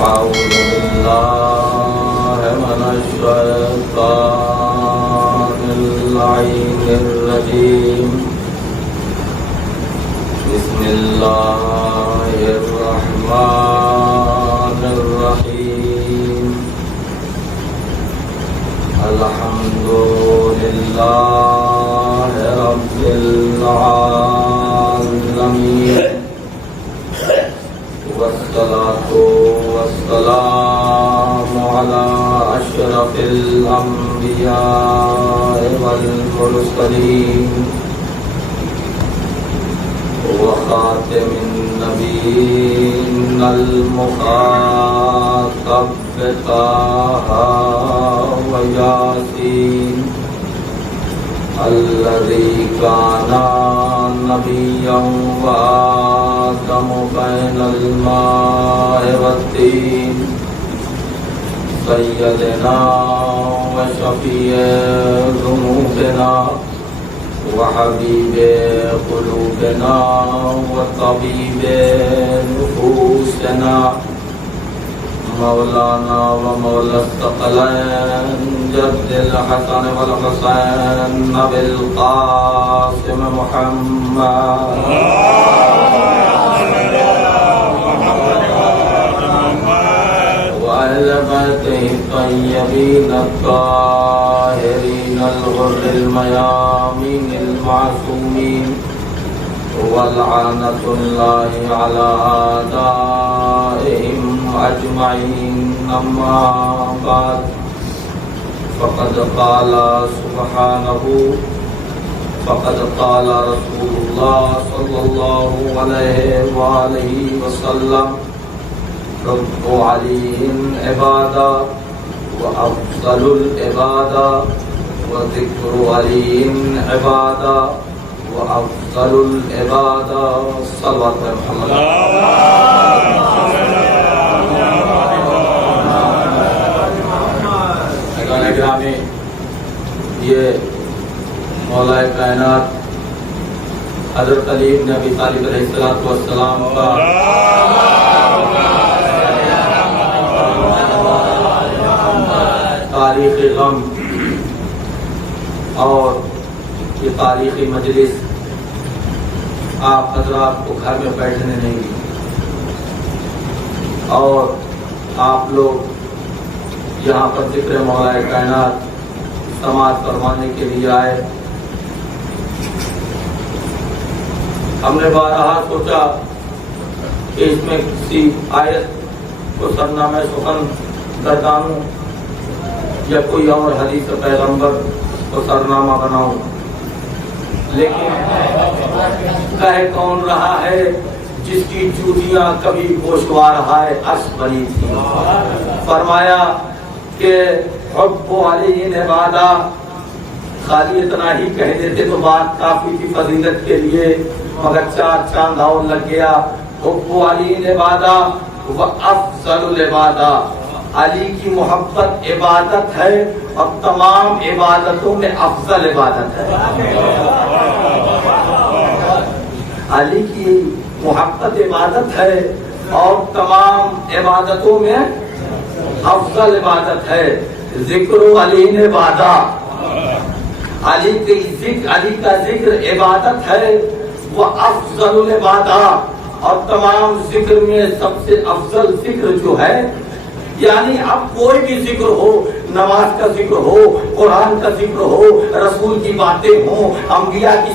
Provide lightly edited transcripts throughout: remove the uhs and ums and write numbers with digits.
أعوذ بالله من الشيطان اللعين الرجيم بسم الله الرحمن الرحيم الحمد لله رب العالمين والصلاة والسلام على أشرف الأنبياء والمرسلين وخاتم النبيين المخاطب طه وياسين الذي كان نبيا وآدم بين الماء والطين سيدنا وشفيع ذنوبنا وحبيب قلوبنا وطبيب نفوسنا مولانا ومولى الثقلين جد الحسن والحسين نبي القاسم محمد وأهل بيته الطيبين الطاهرين الغر الميامين المعصومين ولعنة الله على أعدائهم أجمعين أما بعد فقد قال سبحانه فقد قال رسول الله صلى الله عليه وآله وسلم رب عليهم عبادا وأفضل العبادة وذكر عليهم عبادا وأفضل العبادة صلوات محمد گرامی یہ مولا کائنات حضرت علی بن ابی طالب علیہ السلام کا تاریخی غم اور یہ تاریخی مجلس آپ حضرات کو گھر میں بیٹھنے نہیں دی اور آپ لوگ یہاں پر ذکر مولا کائنات سماعت فرمانے کے لیے آئے. ہم نے بارہا سوچا کہ اس میں کسی آیت کو سرنامہ سخن گردانوں یا کوئی اور حدیث پیغمبر کو سرنامہ بناؤں، لیکن کہہ کون رہا ہے جس کی چوٹیاں کبھی گوشوار ہائے عرش بنی تھی. فرمایا کہ حب علی عبادہ، خالی اتنا ہی کہہ دیتے تو بات کافی تھی فضیلت کے لیے، مگر چار چاند اور لگ گیا. حب علی عبادہ و افضل العبادہ، علی کی محبت عبادت ہے اور تمام عبادتوں میں افضل عبادت ہے. علی کی محبت عبادت ہے اور تمام عبادتوں میں افضل عبادت ہے. ذکر علی عبادہ، علی کا ذکر عبادت ہے. وہ افضل العبادہ، اور تمام ذکر میں سب سے افضل ذکر جو ہے، یعنی اب کوئی بھی ذکر ہو، نماز کا ذکر ہو، قرآن کا ذکر ہو، رسول کی باتیں ہوں، انبیاء کی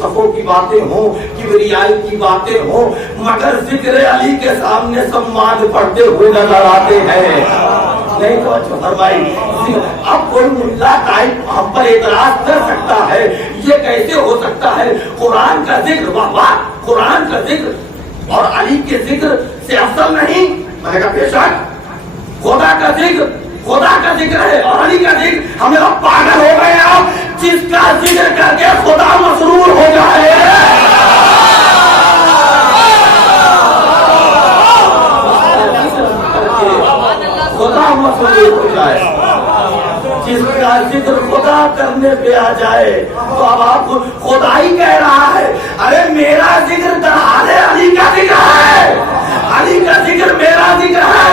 صفوں کی باتیں ہوں، کبریائی کی باتیں ہوں، مگر ذکر علی کے سامنے سب ماند پڑتے ہوئے نظر آتے ہیں. نہیں تو اچھا فرمائی. اب کوئی ملا ٹائپ ہم پر اعتراض کر سکتا ہے، یہ کیسے ہو سکتا ہے؟ قرآن کا ذکر، واہ قرآن کا ذکر اور علی کے ذکر سے افضل نہیں؟ میں نے کہا بے شک. خدا کا ذکر ہے اور علی کا ذکر. ہم لوگ پاگل ہو گئے ہیں. جس کا ذکر کر کے خدا مسرور ہو جائے، خدا مسرور ہو جائے، جس کا ذکر خدا کرنے پہ آ جائے تو اب آپ خدا ہی کہہ رہا ہے ارے میرا ذکر درحال علی کا ذکر ہے، علی کا ذکر میرا ذکر ہے.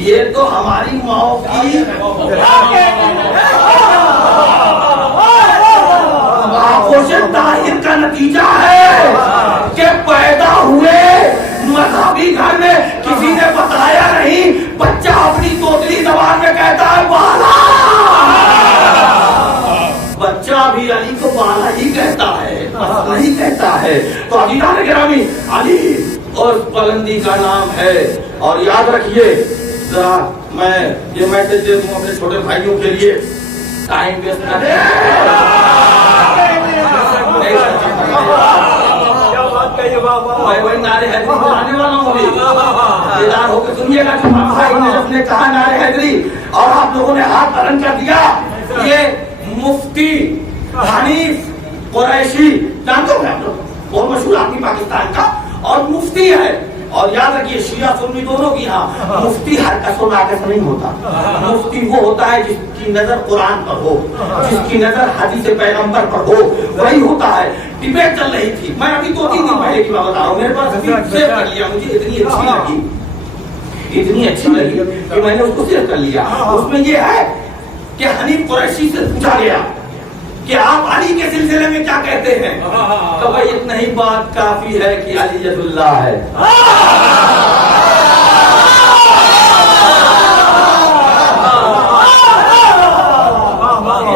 یہ تو ہماری ماؤں کی آنکھوں سے طاہر کا نتیجہ ہے کہ پیدا ہوئے مذہبی گھر میں کسی نے بتایا نہیں، بچہ اپنی توتلی زبان میں کہتا ہے بالا، بچہ بھی علی کو بالا ہی کہتا ہے، نہیں کہتا ہے۔ تو عزیزان گرامی، علی اس بلندی کا نام ہے۔ اور یاد رکھیے ذرا، میں یہ میسج دے دوں اپنے چھوٹے بھائیوں کے لیے، ٹائم ویسٹ نہ میں وہی نعرے حیدری بلانے والا ہوں، بیدار ہو کے سنیے گا۔ جو بھائی نے کہا نعرے حیدری اور آپ لوگوں نے ہاتھ بلند کر دیا، یہ مفتی حنیف قریشی، جانتے ہو آپ لوگ، بہت مشہور آدمی پاکستان کا، اور مفتی ہے۔ اور یاد رکھیے شیعہ سنی دونوں کی، ہاں مفتی ہر کس و ناقص نہیں ہوتا، مفتی وہ ہوتا ہے جس کی نظر قرآن پر ہو، جس کی نظر حدیث پیغمبر پر ہو، وہی ہوتا ہے۔ ڈبیٹ چل رہی تھی، میں ابھی 2-3 دن پہلے کی بات بتا رہا ہوں، میرے پاس سیو کر لیا، مجھے اتنی اچھی لگی کہ میں نے اس کو سیو کر لیا۔ اس میں یہ ہے کہ حنیف قریشی سے پوچھا گیا کہ آپ علی کے سلسلے میں کیا کہتے ہیں؟ تو بھائی اتنا ہی بات کافی ہے کہ علی ید اللہ ہے۔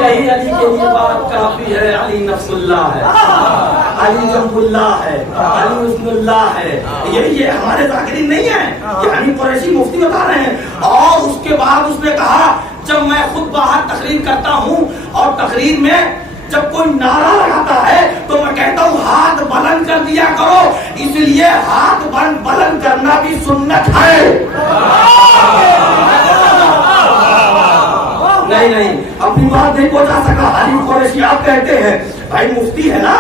یہی علی کے لیے بات کافی ہے، علی نفس اللہ ہے، علی جنب اللہ ہے، علی حسن اللہ ہے۔ یہ ہمارے ذاکرین نہیں ہیں، یہ حنیف قریشی مفتی بتا رہے ہیں۔ اور اس کے بعد اس نے کہا جب میں خود باہر تقریر کرتا ہوں اور تقریر میں جب کوئی نعرہ لگاتا ہے تو میں کہتا ہوں ہاتھ بلند کر دیا کرو، اس لیے ہاتھ بلند کرنا بھی سنت ہے۔ نہیں اپنی بات نہیں پہنچا سکا حنیف قریشی، آپ کہتے ہیں بھائی مفتی ہے نا،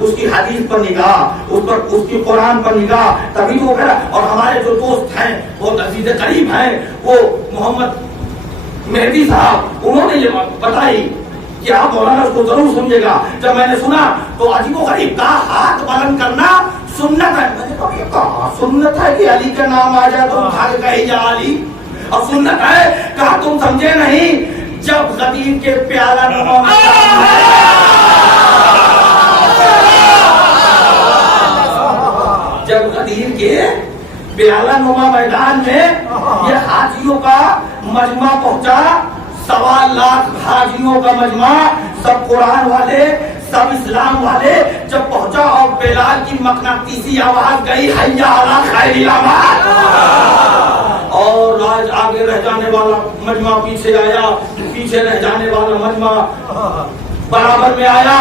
اس کی حدیث پر نگاہ، اس کی قرآن پر نگاہ، تبھی تو وغیرہ۔ اور ہمارے جو دوست ہیں بہت عزیز قریب ہیں، وہ محمد مہدی صاحب، انہوں نے یہ بتائی کہ آپ مولانا اس کو ضرور سنیے گا۔ جب میں نے سنا تو عجیب و غریب کہا ہاتھ بلند کرنا سنت ہے۔ میں نے کہا سنت ہے کہ علی کا نام آ جائے تو اٹھا کے کہے جا علی، اور سنت ہے کہا تم سمجھے نہیں، جب غدیر کے پیالہ نما جب غدیر کے پیالہ نما میدان میں یہ حاجیوں کا مجمع پہنچا، 1.25 لاکھ حاجیوں کا مجمع، سب قرآن والے، سب اسلام والے، جب پہنچا اور بلال کی مقناطیسی آواز گئی حیا علی خیر العباد، اور آج آگے رہ جانے والا مجمع پیچھے آیا، پیچھے رہ جانے والا مجمع برابر میں آیا،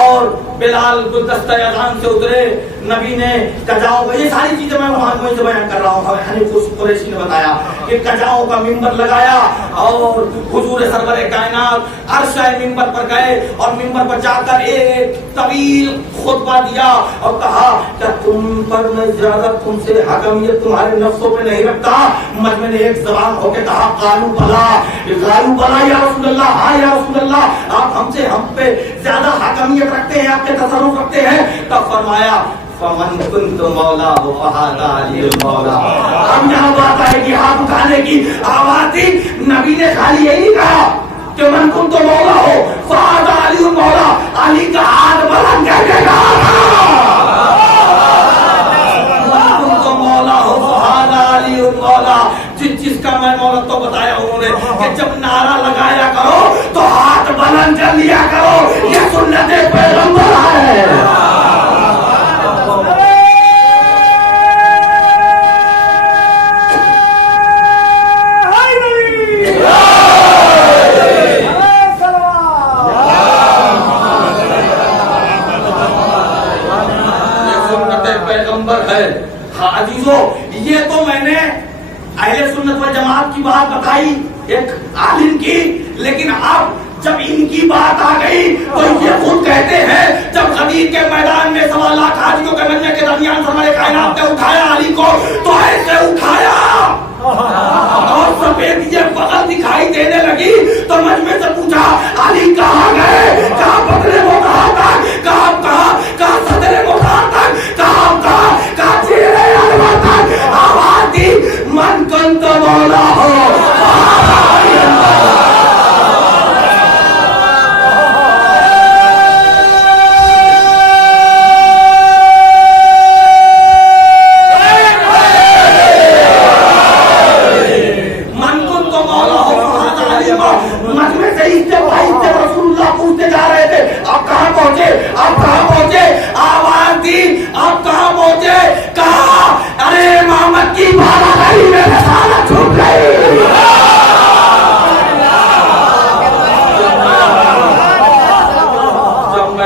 اور بلال گلدستہ اذان سے اترے، نبی نے کجاؤ، یہ ساری چیزیں میں وہاں سے بیان کر رہا ہوں۔ حنیف قریشی نے بتایا کہ کجاؤ کا ممبر لگایا اور حضور سرور کائنات عرشہ ممبر پر گئے، اور ممبر پر جا کر ایک طویل خطبہ دیا اور کہا کہ تم پر میں زیادہ تم سے حکمیت تمہارے نفسوں پہ نہیں رکھتا۔ مجمع نے ایک زبان ہو کے کہا قالوا بلا یا رسول اللہ، ہاں یا رسول اللہ، آپ ہم پہ زیادہ حکمیت رکھتے ہیں، آپ کے تصرف رکھتے ہیں۔ تب فرمایا فمن کنت مولا فہذا علی المولا۔ ہم یہاں بات آئے کہ ہاتھ اٹھانے کی آواز تھی، نبی نے خالی یہی کہا کہ من کنت مولا ہو فہذا علی المولا، علی کا ہاتھ بلند کر کے کہا من کنت مولا ہو فہذا علی المولا، جس کا میں مولا تو بتایا انہوں نے کہ جب نعرہ لگایا کرو تو ہاتھ بلند کر لیا کرو، یہ سنت پیغمبر ہے۔ یہ تو میں نے اہل سنت و جماعت کی بات بتائی ایک عالم کی، لیکن اب جب ان کی بات آ گئی تو یہ خود کہتے ہیں جب غدیر کے میدان میں 1.25 لاکھ حاجیوں کے مجمع کے درمیان سرور کائنات نے اٹھایا علی کو تو ایسے اٹھایا اور سفید یہ بغل دکھائی دینے لگی، تو مجمع سے پوچھا علی کہاں گئے؟ کہاں بدر مطہر تک، کہاں صدر مطہر تک، کہاں چہرے انور تک؟ آواز دی من کنت مولا ہو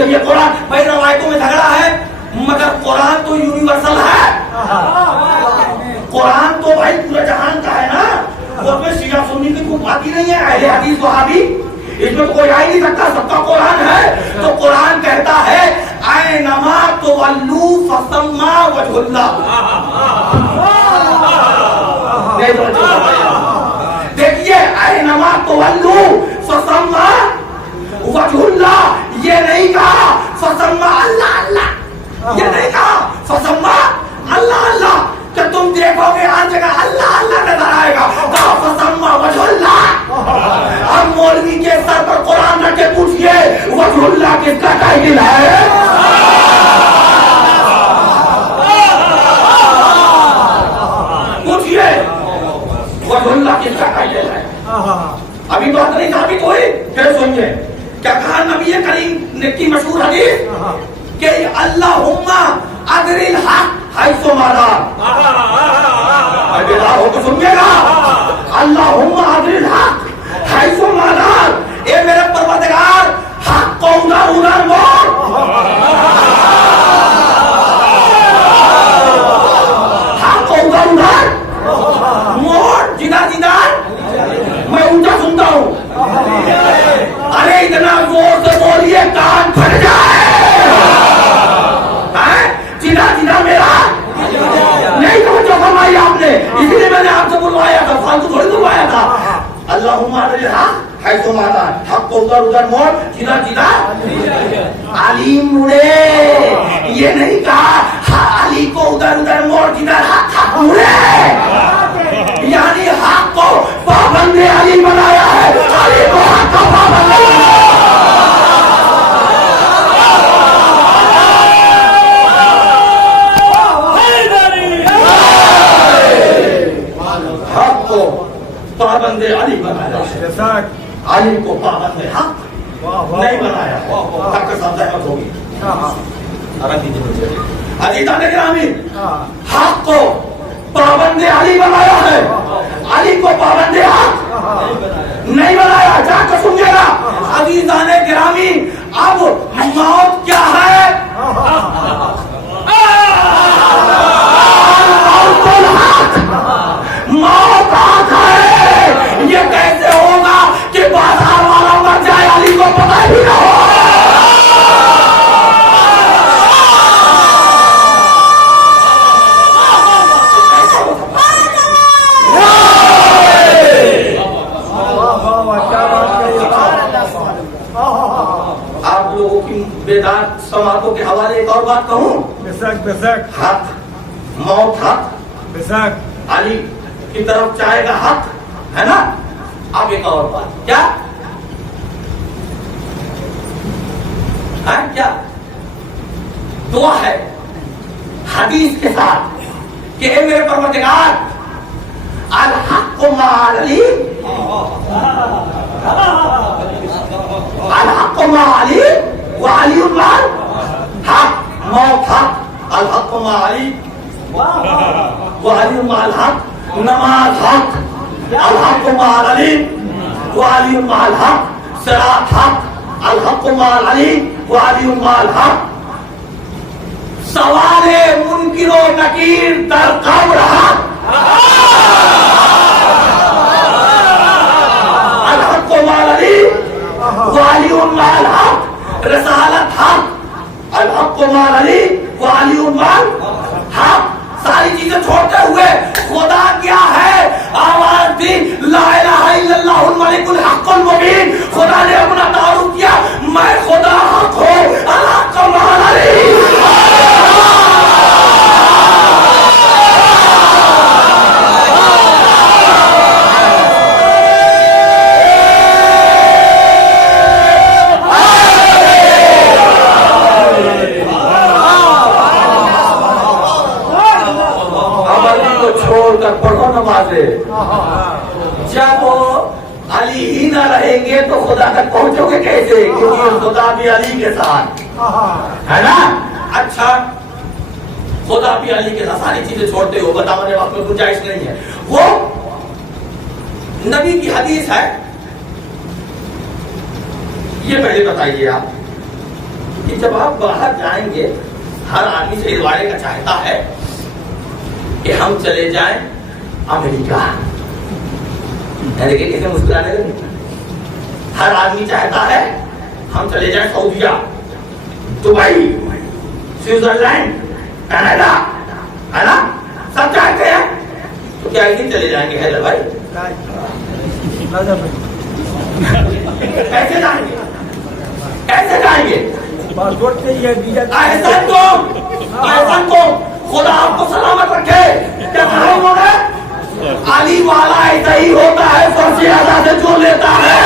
جب یہ قرآن بھائی روایتوں میں جھگڑا ہے مگر قرآن تو یونیورسل ہے، قرآن تو بھائی پورے جہان کا ہے نا، وہ میں شیعہ سنی کی کوئی بات ہی نہیں ہے، اہل حدیث وہابی اس میں تو کوئی آ ہی نہیں سکتا، سب کا قرآن ہے۔ تو قرآن کہتا ہے اینما تولوا فثم وجہ اللہ، دیکھیے اینما تولوا فثم وجہ اللہ، یہ نہیں کہا فثم اللہ اللہ، یہ نہیں کہا فثم اللہ اللہ کہ تم دیکھو گے ہر جگہ اللہ اللہ نظر آئے گا، کہا فثم وجہ اللہ۔ اب مولوی کے سر پر قرآن رکھ کے پوچھئے وجہ اللہ کس کا ٹائٹل ہے؟ پوچھئے وجہ اللہ کس کا ٹائٹل ہے؟ ابھی بات نہیں ثابت ہوئی، پھر سنیے کیا کہا نبی کریم کی مشہور حدیث کہ اللہم ادر الحق حیث ما دار، بیدار ہو تو سنیے گا، اللہم ادر الحق حیث ما دار، اے میرے پروردگار حق کو ادھر ادھر موڑ، حق کو ادھر ادھر موڑ، جدھر جدھر میں اونچا سنتا ہوں، ارے اتنا زور سے بولیے کان پھٹ جائے، جدھر جدھر میرا نہیں توجہ فرمائی آپ نے، اسی لیے میں نے آپ سے بلوایا تھا، فالتو تھوڑی بلوایا تھا۔ اللہم ادر الحق حیث ما دار، حق کو ادھر ادھر موڑ، جدھر جدھر علی مڑے، یہ نہیں کہا علی کو ادھر ادھر موڑ جدھر حق مڑے، یعنی حق کو پابند علی بنایا ہے، علی کو حق کا پابند پابند علی بنایا، علی کو پابند حق نہیں بنایا، حق کے ساتھ زحمت ہوگی۔ عزیزان گرامی، حق کو پابند علی بنایا ہے، علی کو پابند حق نہیں بنایا، جا کر سنجھے گا۔ عزیزان گرامی، اب موت کیا ہے؟ موت آتا ہے، یہ کیسے ہوگا کہ بازار والا مر جائے علی کو پتہ ہی نہ ہو؟ آپ لوگوں کی بیدار سماعتوں کے حوالے ایک اور بات کہوں، حق، موت حق، علی کی طرف چاہے گا حق ہے نا۔ اب ایک اور بات، کیا کیا دعا ہے حدیث کے ساتھ کہ اے میرے پروردگار الحق مع علی، الحق مع علی وعلی مع الحق، موت حق، الحق مع علی وعلی مع الحق، نماز حق، الحق مع علی وعلی مع الحق، صراط حق، الحق مع علی وعلی مع الحق، سوال منکر و نکیر در قبر حق، الحق مع علی وعلی مع الحق، رسالت حق، الحق مع علی وعلی مع الحق، ساری چیزیں چھوڑتے ہوئے خدا کیا ہے آواز دی لا الہ الا اللہ الملک الحق المبین، خدا نے اپنا تعارف کیا میں خدا حق ہوں، الحق مع علی۔ پڑھو نمازیں، جب علی ہی نہ رہیں گے تو خدا تک پہنچو گے کیسے؟ کیونکہ خدا بھی علی کے ساتھ ہے نا۔ اچھا خدا بھی علی کے ساتھ، ساری چیزیں چھوڑتے ہو، بتانے وقت میں گنجائش نہیں ہے۔ وہ نبی کی حدیث ہے، یہ پہلے بتائیے آپ کہ جب آپ باہر جائیں گے ہر آدمی سے روایے کا چاہتا ہے کہ ہم چلے جائیں امریکہ. دیکھیں کیسے مسکرانے لگے. ہر آدمی چاہتا ہے ہم چلے جائیں سعودیہ, دبئی, سوئٹزرلینڈ, کینیڈا, ہے نا, سب چاہتے ہیں. تو کیا ایسے چلے جائیں گے حیدر بھائی؟ کیسے جائیں گے؟ کیسے جائیں گے؟ احسن کو خدا آپ کو سلامت رکھے. کیا کہا انہوں نے؟ علی والا ایسا ہی ہوتا ہے, سب سے زیادہ سے جو لیتا ہے.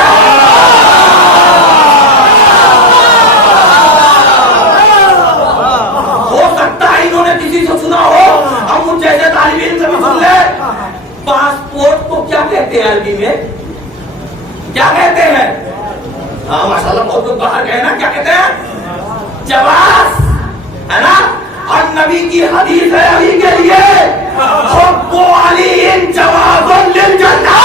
ہو سکتا ہے انہوں نے کسی سے سنا ہو, ہم ان جیسے طالب علم سے بھی سن لے. پاسپورٹ کو کیا کہتے ہیں عربی میں؟ کیا کہتے ہیں؟ ہاں ماشاء اللہ بہت لوگ باہر گئے نا, کیا کہتے ہیں؟ جواز, ہے نا. اور نبی کی حدیث ہے علی کے لیے, حب علی جواز للجنہ.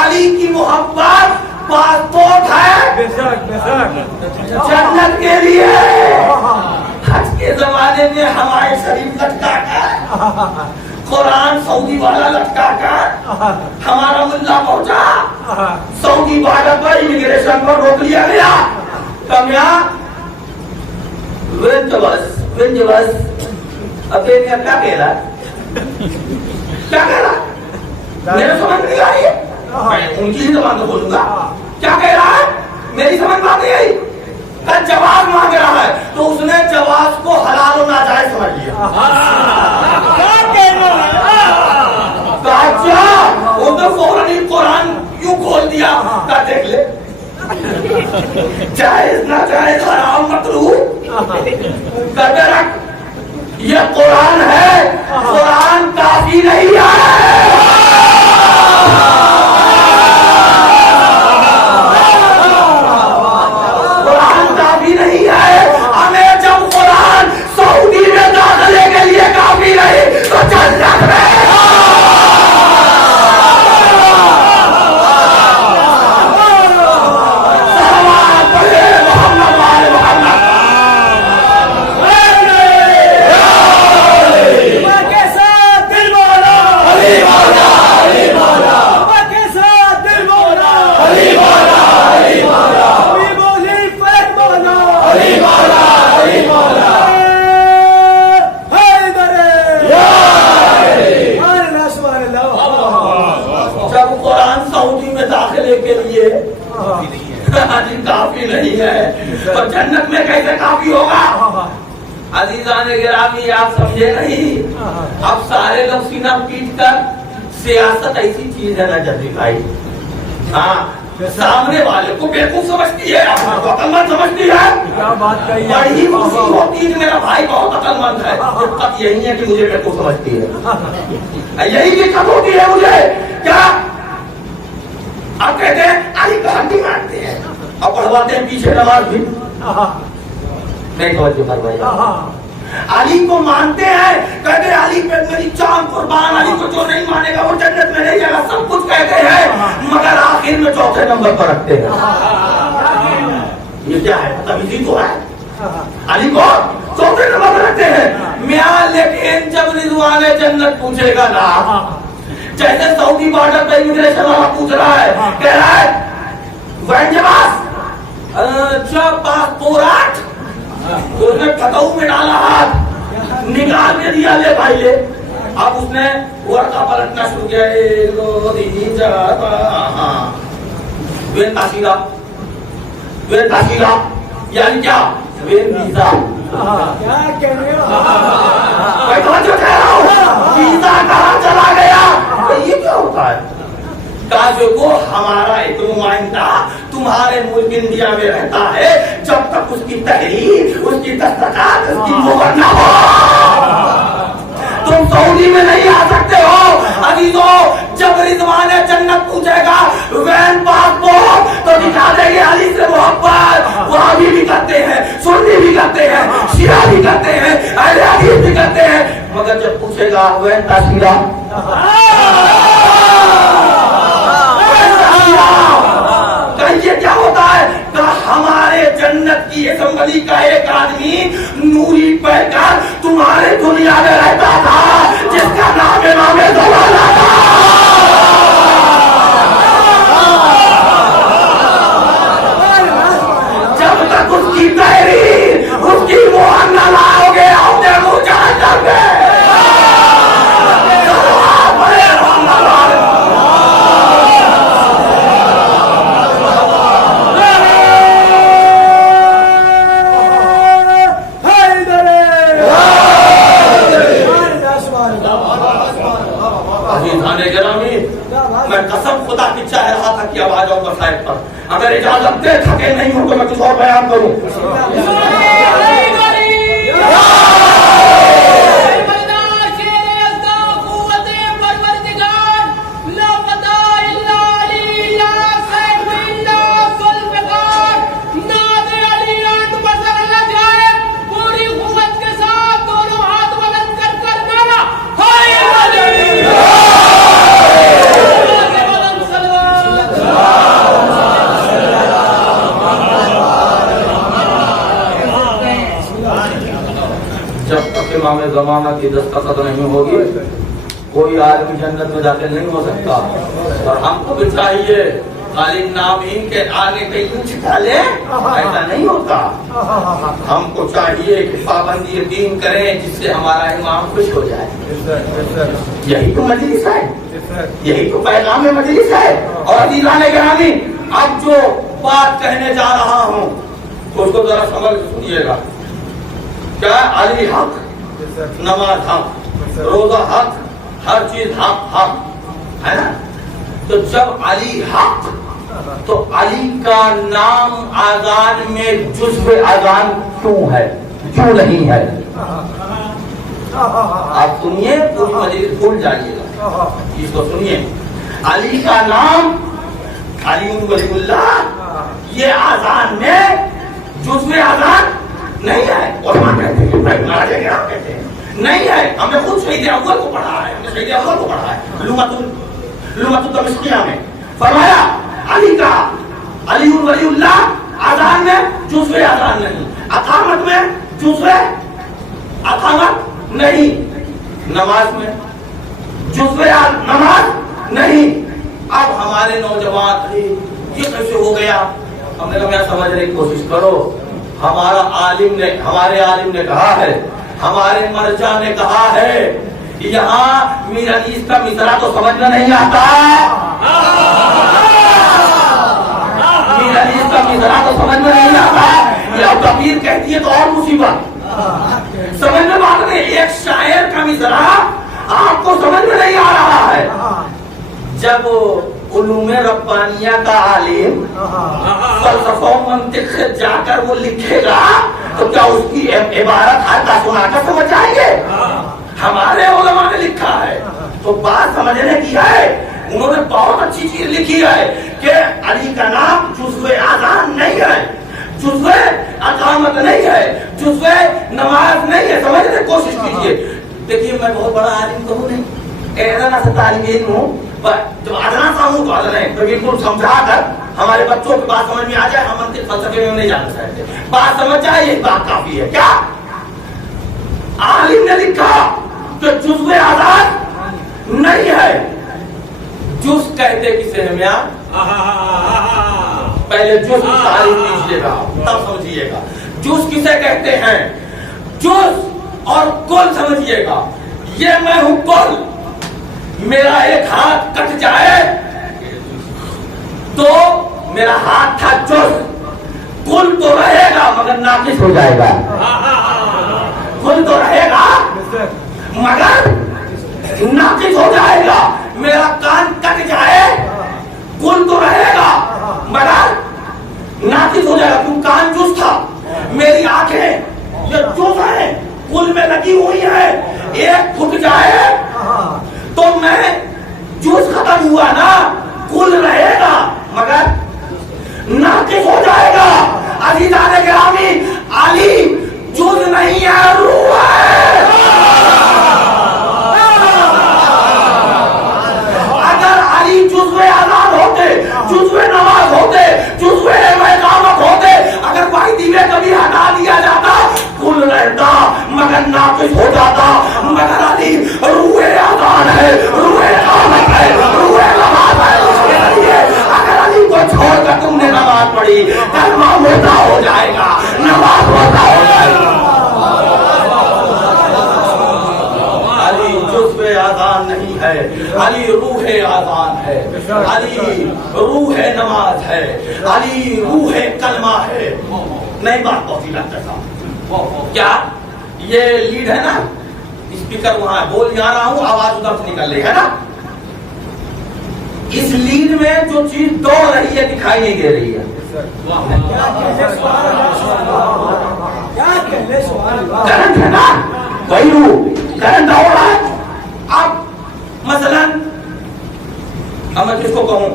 علی کی محبت پاسپورٹ ہے جنت کے لیے. حج کے زمانے میں ہمارے شریف لٹکا کر, قرآن سعودی والا لٹکا کر, ہمارا ملا پہنچا سعودی بارڈر پر, امیگریشن پر روک لیا گیا. کمیا ونجوس اب کیا کہہ رہا, کیا کہہ رہا, میرے سمجھ نہیں آئی. میں ان کی زبان تو بولوں گا. کیا کہہ رہا ہے؟ میری سمجھ بات نہیں آئی. جواز مانگ رہا ہے تو اس نے جواز کو حلال و ناجائز سمجھ لیا. وہ تو فوراً ہی قرآن یوں کھول دیا, کیا دیکھ لے, جائز ناجائز حرام مکروہ کرتے رکھ. یہ قرآن ہے, قرآن کافی نہیں ہے. قرآن کافی نہیں ہے. ہمیں جب قرآن سعودی میں داخلے کے لیے کافی نہیں تو جنت میں کافی نہیں ہے تو جنت میں کیسے کافی ہوگا؟ عزیزان گرامی آپ سمجھے نہیں. اب سارے لوگ سینہ پیٹ کر, سیاست ایسی چیز ہے نا جدی بھائی, ہاں سامنے والے کو بیوقوف سمجھتی ہے, آپ کو عقل مند سمجھتی ہے. بڑی خوشی ہوتی ہے کہ میرا بھائی بہت عقل مند ہے. دقت یہی ہے کہ مجھے بیوقوف سمجھتی ہے, یہی دقت ہوتی ہے مجھے. کیا آپ کہتے ہیں علی کو ہڈی مانتے ہیں اور پڑھواتے ہیں پیچھے نماز بھی نہیں توجہ فرمائیے. علی کو مانتے ہیں, کہتے ہیں علی پہ میری جان قربان, علی کو جو نہیں مانے گا وہ جنت میں نہیں جائے گا, سب کچھ کہتے ہیں, مگر آخر میں چوتھے نمبر پر رکھتے ہیں. یہ کیا ہے, تمیزی تو ہے. علی کو چوتھے نمبر پر رکھتے ہیں. میاں لیکن جب رضوان جنت پوچھے گا نا, جیسے سعودی بارڈر پہ امیگریشن والا پوچھ رہا ہے, کہہ رہا ہے وینجواس اچھا پاسپورٹ, تو اس نے پھٹاؤ میں ڈالا ہاتھ, نکال کے دیا, لے بھائی لے. اب اس نے ورقہ پلٹنا شروع کیا, 1 2 3 4 وین تحصیلہ یعنی کیا, ویزا کیا کہہ رہے ہو؟ میں توجہ کہہ رہا ہوں ویزا کہاں چلا گیا؟ یہ کیا ہوتا ہے؟ کاجو کو ہمارا ایک نمائندہ تمہارے ملک انڈیا میں رہتا ہے جب تک اس کی تحریر اس کی دستخط اس کی مہر نہ ہو تم سعودی میں نہیں آ سکتے ہو عزیزو. جب رضوان جنت پوچھے گا وین پاسپورٹ تو دکھا دیں گے علی سے محبت. وہابی بھی کرتے ہیں سنی بھی کرتے ہیں شیعہ بھی کرتے ہیں اہل حدیث بھی کرتے ہیں مگر جب پوچھے گا وین تشکیلہ یہ کیا ہوتا ہے کہ ہمارے جنت کی اسمبلی کا ایک آدمی نوری پہ کر تمہارے دنیا میں رہتا تھا جس کا نام زمانہ تھا. جب تک اس کی تحریر اس کی مہر نہ لاؤ گے اپنے منہ جان کر گے. میں قسم خدا کی چاہ رہا تھا کہ اب آ جاؤں گا سائٹ پر. اگر اجازت دے تھکے نہیں ہوں تو میں کچھ اور بیان کروں. امام زمانہ کی دستخط نہیں ہوگی کوئی آدمی جنت میں داخل نہیں ہو سکتا. اور ہم کو بھی چاہیے خالی نامین کے آنے کے یوں چھٹا لے ایسا نہیں ہوتا. ہم کو چاہیے کہ پابندی دین کریں جس سے ہمارا امام خوش ہو جائے. یہی تو مجلس ہے یہی تو پیغام مجلس ہے. اور عزیزان گرامی اب جو بات کہنے جا رہا ہوں اس کو ذرا سمجھ سنیے گا. کیا علی حق نماز حق روزہ حق ہر چیز حق ہے نا. تو جب علی حق تو علی کا نام اذان میں جزو اذان کیوں ہے کیوں نہیں ہے؟ آپ سنیے پوری مجلس بھول جائیے گا اس کو سنیے. علی کا نام علی ولی اللہ یہ اذان میں جزو اذان نہیں ہے. اور کہتے ہیں نہیں ہے. ہم نے خود شہید اول کو پڑھا ہے شہید اول کو پڑھا ہے لغت الدمشقیہ میں فرمایا علی کا علی ولی اللہ اذان میں جزو اذان نہیں اقامت میں جزو اقامت نہیں نماز میں جزو نماز نہیں. اب ہمارے نوجوان یہ کیسے ہو گیا؟ ہم نے کہا سمجھنے کی کوشش کرو. ہمارے عالم نے کہا ہے ہمارے مرجع نے کہا ہے یہاں میر انیس کا مصرع تو سمجھنا نہیں آتا. میر انیس کا مصرع تو سمجھنا نہیں آتا. یہ کبیر کہتی ہے تو اور مصیبت سمجھنے بات نہیں. ایک شاعر کا مصرع آپ کو سمجھ میں نہیں آ رہا ہے. جب علوم ربانیہ کا عالم فلسفہ و منطق سے جا کر وہ لکھے گا تو کیا اس کی عبارت ہلکا سنا کر سمجھ جائیں گے؟ ہمارے علماء نے لکھا ہے تو بات سمجھنے کی ہے. انہوں نے بہت اچھی چیز لکھی ہے کہ علی کا نام جزو اذان نہیں ہے جزو اقامت نہیں ہے جزو نماز نہیں ہے. سمجھنے کی کوشش کیجیے. دیکھیے میں بہت بڑا عالم تو ہوں نہیں ایسا سے طالب علم ہوں جب ادنا سا ہوں تو ادنا ہے تو بالکل سمجھا کر ہمارے بچوں کی بات سمجھ میں آ جائے. ہم منطق فلسفے میں نہیں جانا چاہتے. بات سمجھ جائے یہی بات کافی ہے. کیا عالم نے لکھا کہ جزو اذان نہیں ہے. جز کہتے کسے ہیں میاں؟ پہلے جز کی تعریف کیجیے گا تب سمجھیے گا. جز کسے کہتے ہیں؟ جز اور کل سمجھیے گا. یہ میں ہوں کل. میرا ایک ہاتھ کٹ جائے تو میرا ہاتھ تھا جز کل تو رہے گا مگر ناقص ہو جائے گا. کل تو رہے گا مگر ناقص ہو جائے گا. میرا کان کٹ جائے کل تو رہے گا مگر ناقص ہو جائے گا. کیوں؟ کان جز تھا. میری آنکھیں یہ جز ہیں کل میں لگی ہوئی ہے. ایک پھٹ جائے تو میں جز ختم ہوا نا. کل رہے گا مگر ناقص ہو جائے گا. عزیزان گرامی علی جز نہیں ہے روح ہے. اگر علی جزو اذان ہوتے, جزو نماز ہوتے, جزو اقامت ہوتے, اگر واحدی میں کبھی ہٹا دیا جاتا کل رہتا مگر ناقص ہو جاتا. مگر علی روح اذان ہے, روح اقامت ہے, روح نماز ہے. اس لیے اگر علی کو چھوڑ کر تم نے نماز پڑھی کلمہ مردہ ہو جائے گا, نماز مردہ ہو جائے گا. علی جزو اذان نہیں ہے, علی روح اذان ہے, علی روح نماز ہے, علی روح کلمہ ہے. نئی بات پہنچی ڈاکٹر صاحب. کیا یہ لیڈ ہے نا, اسپیکر وہاں بول جا رہا ہوں, آواز ادھر سے نکل رہی ہے نا. اس لیڈ میں جو چیز دوڑ رہی ہے دکھائی نہیں دے رہی ہے. کرنٹ ہے نا, وہی روح کرنٹ دوڑ رہا ہے. اب مثلا میں کس کو کہوں,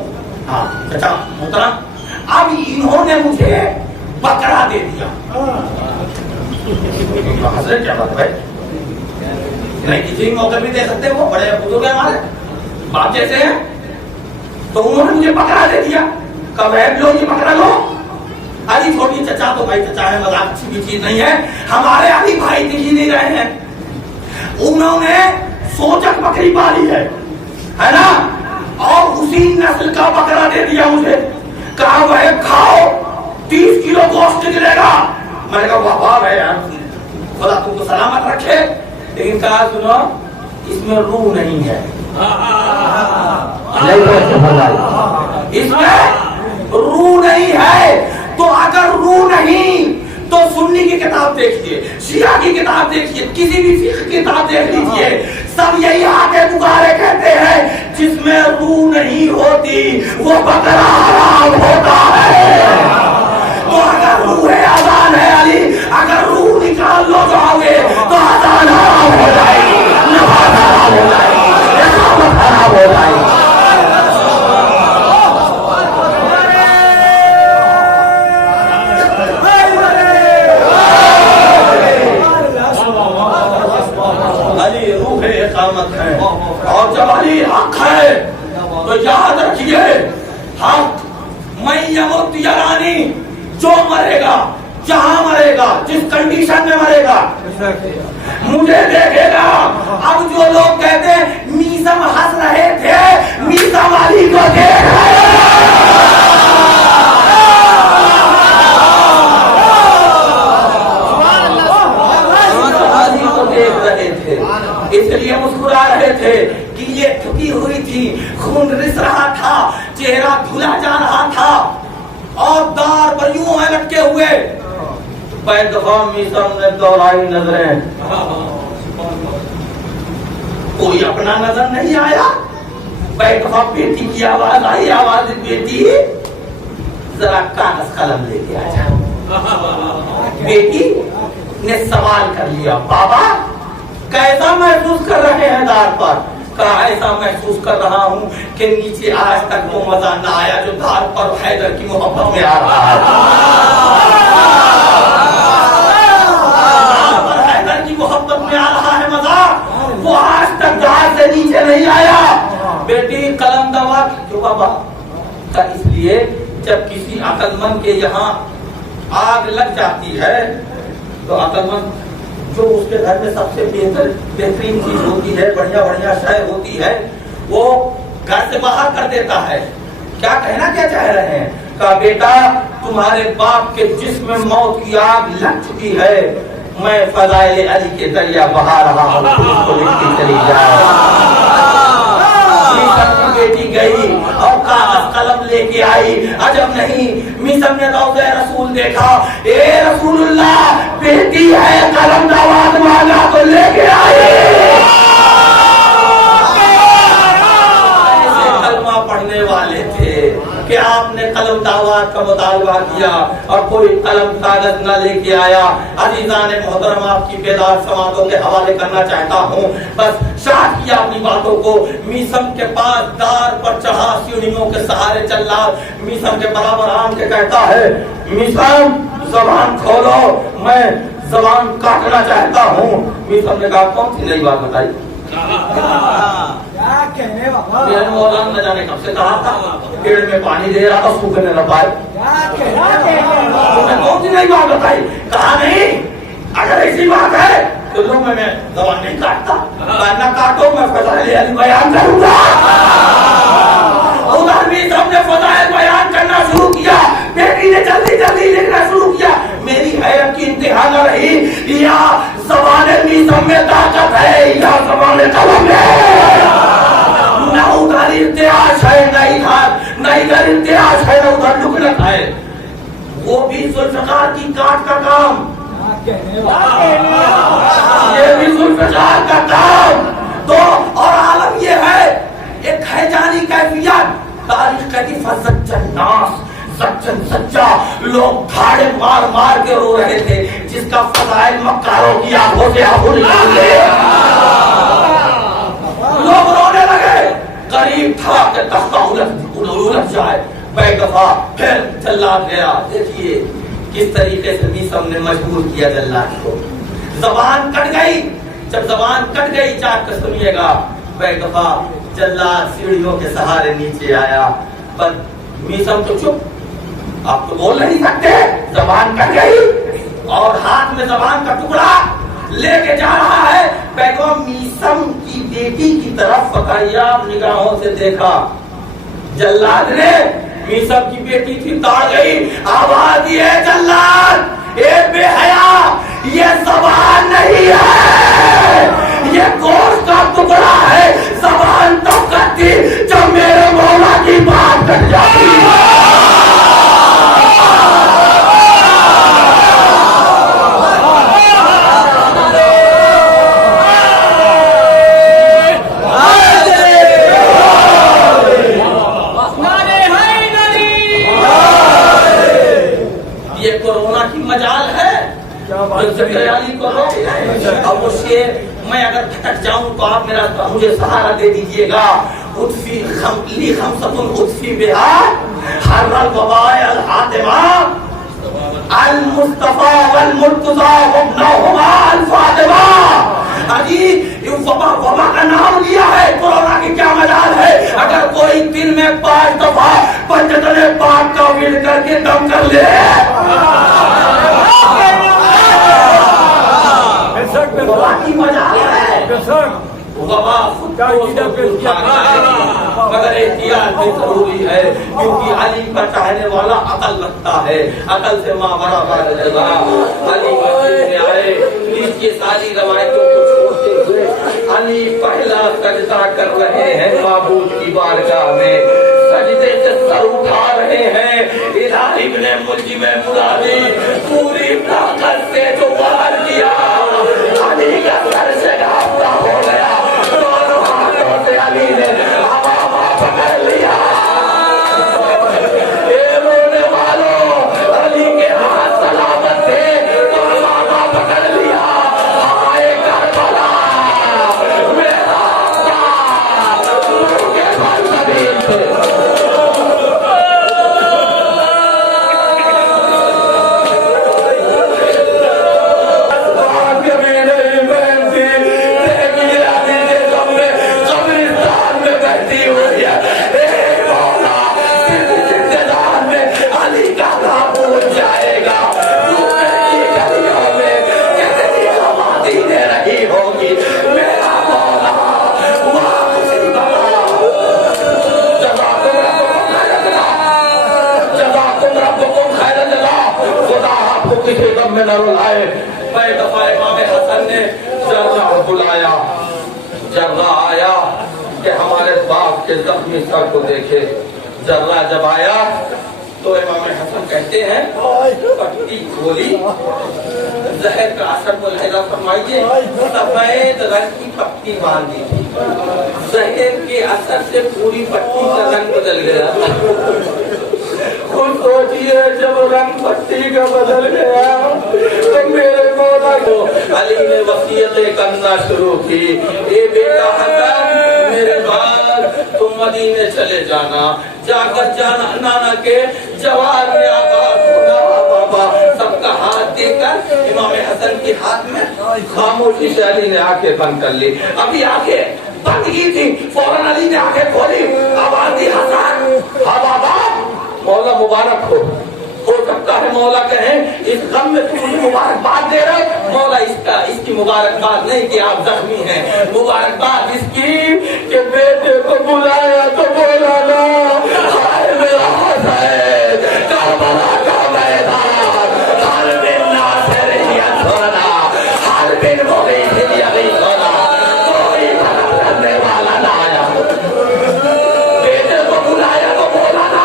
ہاں چچا محترم, اب انہوں نے مجھے بکرا دے دیا. حضرت کیا بات ہے, نہیں کسی موقع بھی دے سکتے, وہ بڑے بزرگ ہیں ہمارے باپ جیسے ہیں. تو انہوں نے مجھے بکرا دے دیا, کب ہے لو یہ بکرا لو. علی چھوٹی چچا تو بھائی چچا ہے, مذاق اچھی بھی چیز نہیں ہے. ہمارے علی بھائی دکھ ہی نہیں رہے ہیں. انہوں نے سوچک بکری پالی ہے نا, اور اسی نسل کا بکرا دے دیا مجھے. کہا وہ کھاؤ 30 کلو گوشت نکلے گا. میں نے کہا واہ واہ ہے یار, خدا تم کو سلامت رکھے. لیکن کہا سنو اس میں روح نہیں ہے. اس میں روح نہیں ہے. تو اگر روح نہیں تو سنی کی کتاب دیکھیے, شیعہ کی کتاب دیکھیے, کسی بھی فقہ کی کتاب دیکھ لیجیے, سب یہی آگے پکارے کہتے ہیں جس میں روح نہیں ہوتی وہ بکرا حرام ہوتا ہے. تو اگر روح اذان ہے علی, اگر روح نکال لو جاؤ گے تو اذان حرام ہو جائے گی, نماز حرام ہو جائے گی, اقامت حرام ہو جائے گی. علی روح اقامت ہے, اور جب علی حق ہے تو یاد رکھیے حق میں یمت یرانی, جو مرے گا جہاں مرے گا جس کنڈیشن میں مرے گا مجھے دیکھے گا. اب جو لوگ کہتے ہیں میزم ہنس رہے تھے, میزم علی کو دیکھ رہے تھے, اس لیے مسکرا رہے تھے کہ یہ تھکی ہوئی تھی, خون رس رہا تھا, چہرہ دھلا جا رہا تھا, اور دار پر یوں ہے لٹکے ہوئے. پہلے دفعہ میثم نے دوڑائی نظریں, کوئی اپنا نظر نہیں آیا. پہلے دفعہ بیٹی کی آواز آئی, آواز بیٹی ذرا کاغذ قلم لے کے آ جا. بیٹی نے سوال کر لیا, بابا کیسا محسوس کر رہے ہیں دار پر؟ کہا ایسا محسوس کر رہا ہوں کہ نیچے آج تک وہ مزہ نہ آیا جو دار پر حیدر کی محبت میں آ رہا ہے. دار پر حیدر کی محبت میں آ رہا ہے مزہ, وہ آج تک دار سے نیچے نہیں آیا. بیٹی قلم دوا کیوں بابا؟ کا اس لیے جب کسی عقل مند کے یہاں آگ لگ جاتی ہے تو عقل مند جو اس کے گھر میں سب سے بہترین چیز ہوتی ہے, بڑھیا بڑھیا شے ہوتی ہے, وہ گھر سے باہر کر دیتا ہے. کیا کہنا کیا چاہ رہے ہیں؟ کہا بیٹا تمہارے باپ کے جسم میں موت کی آگ لگ چکی ہے, میں فضائل علی کے دریا بہا رہا ہوں, اس کو لکھتی چلی جائے. بیٹی گئی اور کاغذ قلم لے کے آئی. عجب نہیں, میثم نے روضہ رسول دیکھا. اے رسول اللہ, بیٹی ہے, قلم دعوت مانگا تو لے کے آئی. کلمہ پڑھنے والے تھے کہ آپ نے قلم دعوات کا مطالبہ کیا اور کوئی قلم کاغذ نہ لے کے آیا. عزیزان محترم, آپ کی بیدار سماعتوں کے حوالے کرنا چاہتا ہوں. بس شاید کیا اپنی باتوں کو. میثم کے پاس دار پر چڑھا سیڑھیوں کے سہارے جلاد میثم کے برابر آن کے کہتا ہے, میثم زبان کھولو, میں زبان کاٹنا چاہتا ہوں. میثم نے کہا, کون سی نئی بات بتائی؟ کیا کہنے بابا, میرے مولانا نہ جانے کب سے کہا تھا, پیڑ میں پانی دے رہا تھا, سوکھنے نہ پائے. کون سی نئی بات بتائی؟ کہا نہیں, اگر ایسی بات ہے تو لو میں زبان نہیں کاٹتا, نہ کاٹو, میں فضائل علی بیان کروں گا. ادھر بھی سب نے فضائل بیان کرنا شروع کیا. بیٹی نے جلدی جلدی لکھنا شروع کیا. میری حیرت کی انتہا نہ رہی. یا زبان میثم میں طاقت ہے یا زبان قلم ہے. نہ ادھر ارتعاش ہے, نہ ادھر ارتعاش ہے, نہ ادھر لکنت ہے. وہ بھی ذوالفقار کی کاٹ کا کام, یہ بھی ذوالفقار کا کام. تو اور عالم یہ ہے, ایک ہے جانی کیفیت. تاریخ کہتی فزجن ناس سچن سچا, لوگ دھاڑے مار مار کے رو رہے تھے, جس کا فضائل مکاروں کی آنکھوں سے آنسو نکال لے. لوگ رونے لگے, قریب تھا کہ تختہ الٹ جائے. بے دفعہ پھر جلاد گیا. دیکھیے کس طریقے سے میثم نے مجبور کیا جلاد کو. زبان کٹ گئی. جب زبان کٹ گئی, چاک کر سنیے گا, بے دفعہ جلاد سیڑھیوں کے سہارے نیچے آیا. پر میثم تو چپ, آپ تو بول نہیں سکتے, زبان کٹ گئی. اور ہاتھ میں زبان کا ٹکڑا لے کے جا رہا ہے. پیغام میثم کی بیٹی کی طرف فقیاب نگاہوں سے دیکھا. جلاد نے, میثم کی بیٹی تھی, دوڑ گئی, آواز دی, ہے جلاد, اے بے حیا, یہ زبان نہیں ہے, یہ گوشت کا ٹکڑا ہے. زبان تو کرتی جب میرے مولا کی بات کٹ جاتی. یہ کورونا کی مجال ہے, اب اس کے میں اگر بھٹک جاؤں تو آپ میرا مجھے سہارا دے دیجئے گا. اطفی لی خمسۃ اطفی بہا حر الوباء الحاتمہ المصطفیٰ والمرتضیٰ وابنہما الفاطمہ. وبا کا نام لیا ہے, کورونا کی کیا مجال ہے. اگر کوئی دن میں 5 دفعہ پنجتن پاک کا ورد کر کے دم کر لے, وبا کی مجال ہے. وبا خود کو مگر احتیاط بھی ضروری ہے, کیونکہ علی کا چاہنے والا عقل رکھتا ہے. عقل سے ماورا بار علی مسجد میں آئے. یہ ساری روایتوں کو چھوڑتے ہوئے علی پہلا سجدہ کر رہے ہیں معبود کی بارگاہ میں. سجدے سے سر اٹھا رہے ہیں. الہی ابن ملجم مرادی پوری طاقت سے جو وار کیا, علی کا سر سے ڈھانپتا ہو گیا. دونوں ہاتھوں سے علی نے ہوا پکڑ لیا. اے رونے والوں, علی کے ہاتھ سلامت تھے تو ہوا پکڑ لیا. آئے کربلا میرا کے بعد نبی تھے. جرہ آیا, کہ ہمارے باپ کے زخمی سر کو دیکھے. ذرہ جب آیا تو امام حسن کہتے ہیں پٹی کھولی, زہر کا اثر ملاحظہ فرمائیے, سفید رنگ کی پٹی باندھی تھی, زہر کے اثر سے پوری پٹی کا رنگ بدل گیا. خود سوچیے جب رنگ پٹی کا بدل گیا تو میرے مولا کو علی نے وصیتیں کرنا شروع کی, اے بیٹا حسن میرے بعد تم مدینے چلے جانا, جا کر جانا نانا کے جوار میں آباد ہونا. بابا سب کا ہاتھ دے کر امام حسن کے ہاتھ میں خاموشی سے علی نے آنکھیں بند کر لی. ابھی آنکھیں بند کی تھی, فوراً علی نے آنکھیں کھولی, آواز دی حسن. ہاں بابا مولا مبارک ہو سکتا ہے مولا کہیں اس غم میں تم مجھے مبارکباد دے رہے. مولا اس کی مبارکباد نہیں کہ آپ زخمی ہیں, مبارکباد اس کی کہ بیٹے کو بلایا تو بولا نا ہائے میرا حسین کربلا کا میدان ہر بن ناصر یسونا ہر بن مغیث یغیثنا کوئی بھلا کرنے والا نہ آیا. بیٹے کو بلایا تو بولا نا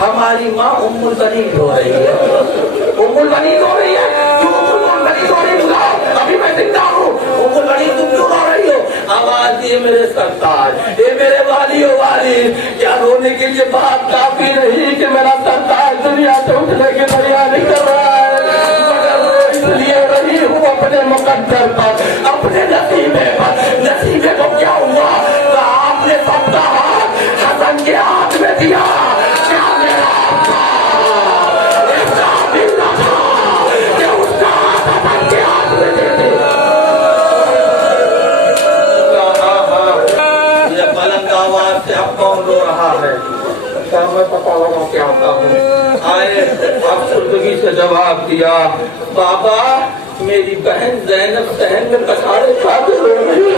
ہماری ماں ام البنین رو رہی ہے, ام البنین رو رہی ہے. کیوں ام البنین رو رہی ہے؟ ابھی میں زندہ ہوں. ام البنین تم کیوں رو رہی ہو؟ آواز دیے میرے سرتاج, اے میرے والی و والی, کیا رونے کے لیے بات کافی نہیں کہ میرا سرتاج دنیا سے اٹھنے کے دریا نکل رہا ہے, مگر رو اس لیے رہی ہوں اپنے مقدر پر, اپنے نصیبے پر. نصیبے کو کیا ہوا کہ آپ نے سب کا ہاتھ حسن کے ہاتھ میں دیا. کیا میں پتا لگا کیا ہوتا ہوں. آئے افسردگی سے جواب دیا, بابا میری بہن زینب صحن میں کسارے کھا کے رو رہی ہے.